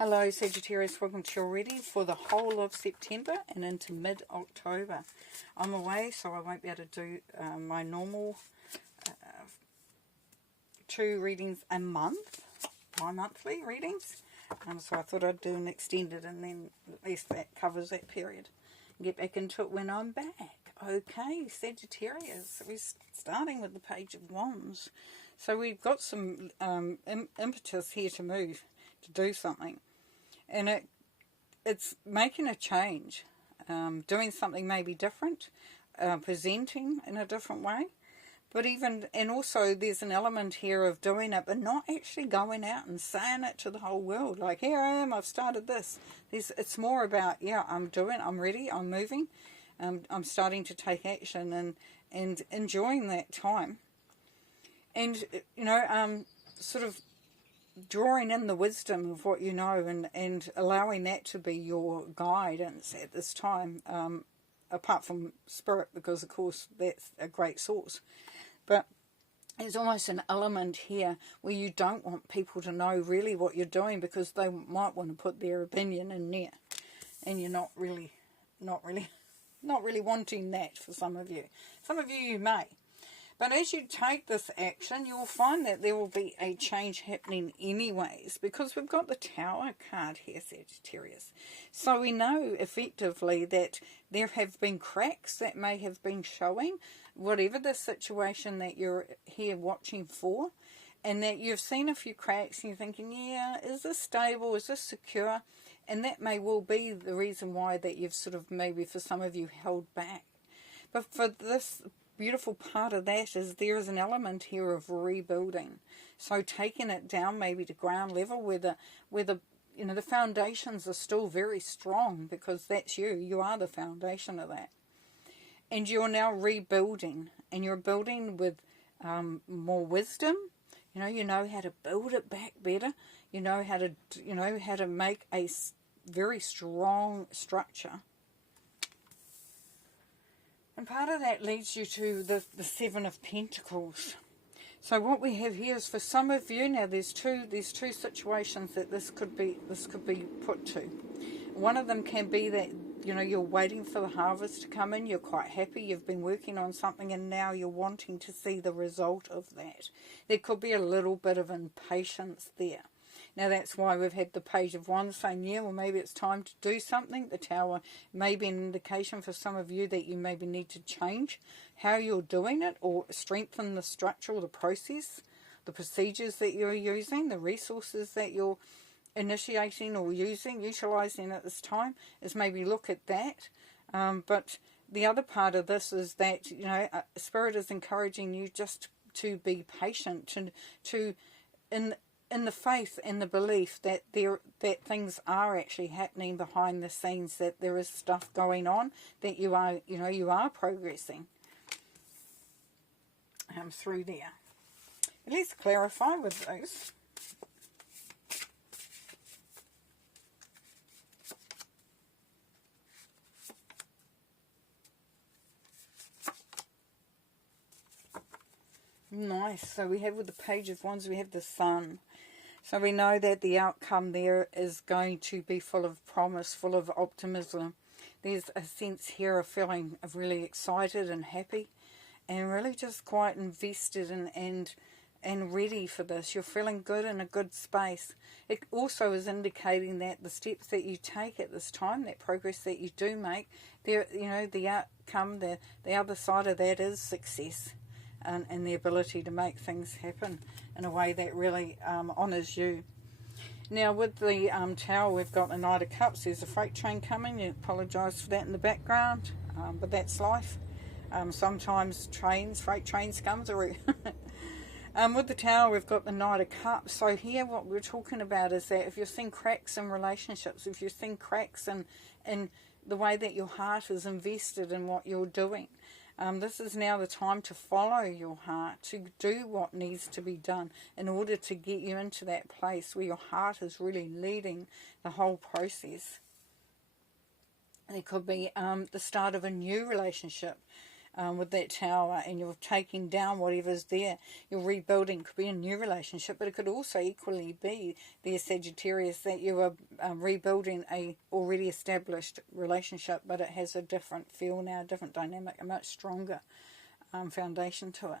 Hello Sagittarius, welcome to your reading for the whole of September and into mid-October. I'm away, so I won't be able to do my normal 2 readings a month, bi-monthly readings. So I thought I'd do an extended, and then at least that covers that period. Get back into it when I'm back. Okay, Sagittarius, we're starting with the Page of Wands. So we've got some impetus here to move, to do something. And it's making a change, doing something maybe different, presenting in a different way. But and also there's an element here of doing it, but not actually going out and saying it to the whole world. Like, here I am, I've started this. It's more about, yeah, I'm ready, I'm moving. I'm starting to take action and enjoying that time. And, sort of drawing in the wisdom of what you know and allowing that to be your guidance at this time, apart from spirit, because of course that's a great source. But there's almost an element here where you don't want people to know really what you're doing, because they might want to put their opinion in there, and you're not really wanting that for some of you. Some of you may. But as you take this action, you'll find that there will be a change happening anyways, because we've got the Tower card here, Sagittarius. So we know effectively that there have been cracks that may have been showing, whatever the situation that you're here watching for, and that you've seen a few cracks and you're thinking, yeah, is this stable, is this secure? And that may well be the reason why that you've sort of, maybe for some of you, held back. But for this beautiful part of that is there is an element here of rebuilding. So taking it down maybe to ground level where the foundations are still very strong, because that's you. You are the foundation of that. And you're now rebuilding, and you're building with more wisdom. You know how to build it back better. You know how to make a very strong structure. And part of that leads you to the Seven of Pentacles. So what we have here is, for some of you, now there's two situations that this could be put to. One of them can be that you're waiting for the harvest to come in. You're quite happy. You've been working on something, and now you're wanting to see the result of that. There could be a little bit of impatience there. Now that's why we've had the Page of Wands saying, yeah, well, maybe it's time to do something. The Tower may be an indication for some of you that you maybe need to change how you're doing it, or strengthen the structure or the process, the procedures that you're using, the resources that you're initiating or utilizing at this time, is maybe look at that. But the other part of this is that, Spirit is encouraging you just to be patient, in the faith and the belief that that things are actually happening behind the scenes, that there is stuff going on, that you are progressing through there. Let's clarify with those. Nice. So we have, with the Page of Wands, we have the Sun. So we know that the outcome there is going to be full of promise, full of optimism. There's a sense here of feeling really excited and happy, and really just quite invested and ready for this. You're feeling good, in a good space. It also is indicating that the steps that you take at this time, that progress that you do make, the outcome, the other side of that is success. And the ability to make things happen in a way that really honours you. Now with the Tower, we've got the Knight of Cups. There's a freight train coming. You apologise for that in the background, but that's life. Sometimes freight trains come through. With the Tower, we've got the Knight of Cups. So here what we're talking about is that if you're seeing cracks in relationships, if you're seeing cracks in the way that your heart is invested in what you're doing, this is now the time to follow your heart, to do what needs to be done in order to get you into that place where your heart is really leading the whole process. It could be the start of a new relationship. with that Tower, and you're taking down whatever's there. You're rebuilding. Could be a new relationship, but it could also equally be the Sagittarius that you are rebuilding a already established relationship, but it has a different feel now, a different dynamic, a much stronger foundation to it.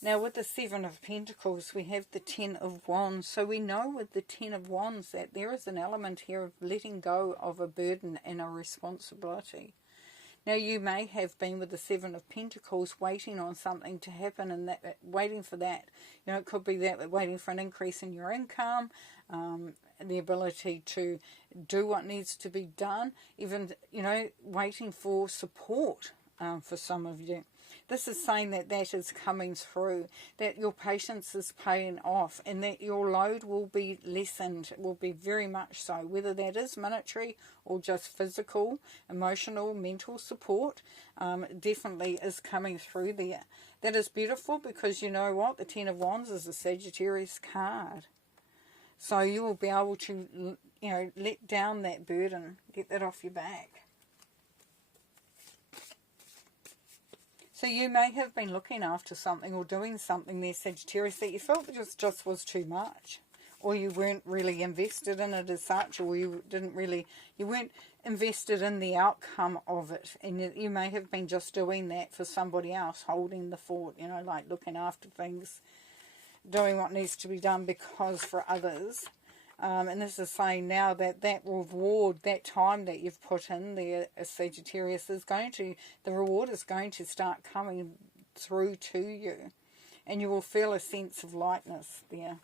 Now with the Seven of Pentacles, we have the Ten of Wands. So we know with the Ten of Wands that there is an element here of letting go of a burden and a responsibility. Now you may have been with the Seven of Pentacles waiting on something to happen, and that waiting for that. You know, it could be that waiting for an increase in your income, the ability to do what needs to be done, even, you know, waiting for support for some of you. This is saying that that is coming through, that your patience is paying off, and that your load will be lessened, will be very much so, whether that is monetary or just physical, emotional, mental support, definitely is coming through there. That is beautiful because you know what? The Ten of Wands is a Sagittarius card. So you will be able to, you know, let down that burden, get that off your back. So you may have been looking after something or doing something there, Sagittarius, that you felt just was too much. Or you weren't really invested in it as such, or you weren't invested in the outcome of it. And you may have been just doing that for somebody else, holding the fort, you know, like looking after things, doing what needs to be done because for others. And this is saying now that that reward, that time that you've put in there, Sagittarius, is going to, the reward is going to start coming through to you. And you will feel a sense of lightness there.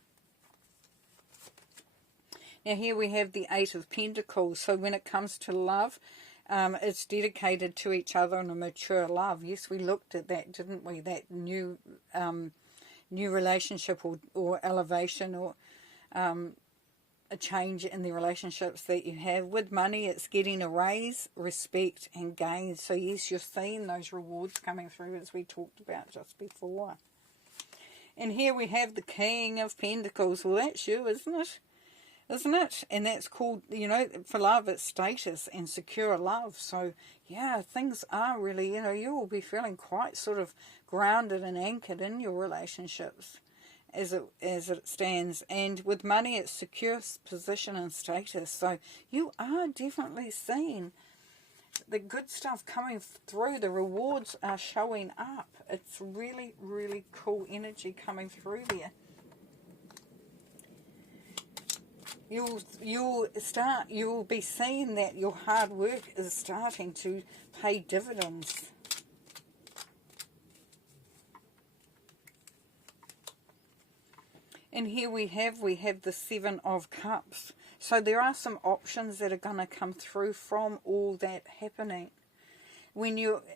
Now here we have the Eight of Pentacles. So when it comes to love, it's dedicated to each other in a mature love. Yes, we looked at that, didn't we? That new relationship or elevation or a change in the relationships that you have. With money, it's getting a raise, respect and gain. So yes, you're seeing those rewards coming through as we talked about just before. And here we have the King of Pentacles. Well, that's you, isn't it? Isn't it? And that's called, you know, for love, it's status and secure love. So yeah, things are really, you know, you will be feeling quite sort of grounded and anchored in your relationships as it stands. And with money, it's secure position and status. So you are definitely seeing the good stuff coming through. The rewards are showing up. It's really, really cool energy coming through there. You'll be seeing that your hard work is starting to pay dividends. And here we have the Seven of Cups. So there are some options that are going to come through from all that happening.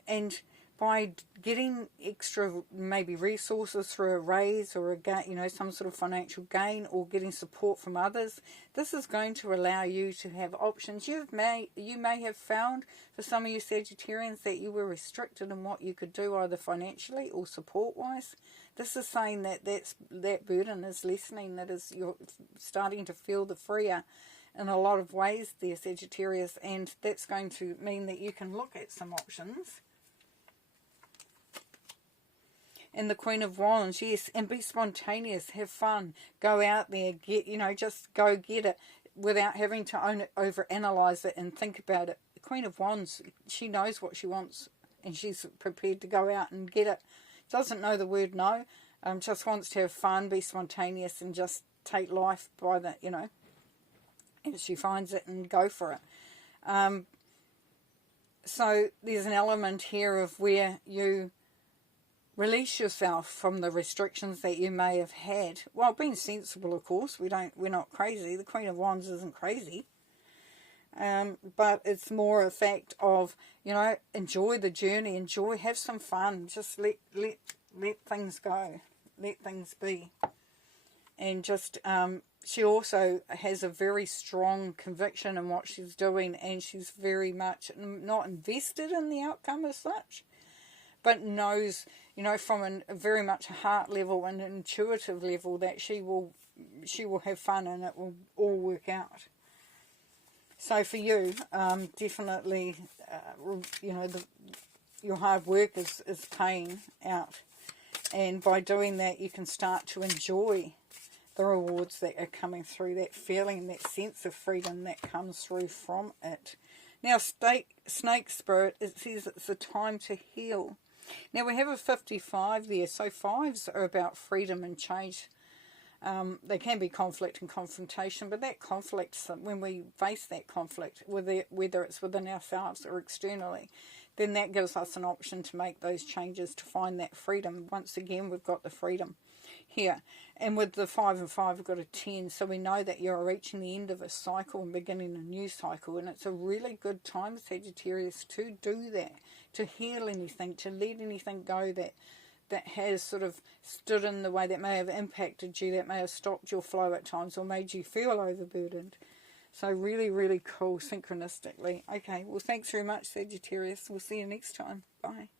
And by getting extra maybe resources through a raise or a gain, you know, some sort of financial gain, or getting support from others, this is going to allow you to have options. You may have found for some of you Sagittarians that you were restricted in what you could do either financially or support wise. This is saying that that burden is lessening, that is, you're starting to feel the freer in a lot of ways there, Sagittarius, and that's going to mean that you can look at some options. And the Queen of Wands, yes, and be spontaneous, have fun, go out there, just go get it without having to overanalyze it and think about it. The Queen of Wands, she knows what she wants and she's prepared to go out and get it. Doesn't know the word no, just wants to have fun, be spontaneous and just take life by the, as she finds it and go for it. So there's an element here of where you release yourself from the restrictions that you may have had. Well, being sensible, of course. We're not crazy. The Queen of Wands isn't crazy. But it's more a fact of, enjoy the journey, have some fun, just let things go, let things be. And just, she also has a very strong conviction in what she's doing, and she's very much not invested in the outcome as such, but knows, from a very much a heart level and an intuitive level that she will have fun and it will all work out. So for you, definitely, your hard work is paying out. And by doing that, you can start to enjoy the rewards that are coming through, that feeling, that sense of freedom that comes through from it. Now, snake spirit, it says it's a time to heal. Now, we have a 55 there, so fives are about freedom and change. They can be conflict and confrontation, but that conflict, when we face that conflict, whether it's within ourselves or externally, then that gives us an option to make those changes to find that freedom. Once again, we've got the freedom here. And with the 5 and 5, we've got a 10, so we know that you're reaching the end of a cycle and beginning a new cycle, and it's a really good time, Sagittarius, to do that, to heal anything, to let anything go that has sort of stood in the way, that may have impacted you, that may have stopped your flow at times or made you feel overburdened. So really, really cool synchronistically. Okay, well, thanks very much, Sagittarius. We'll see you next time. Bye.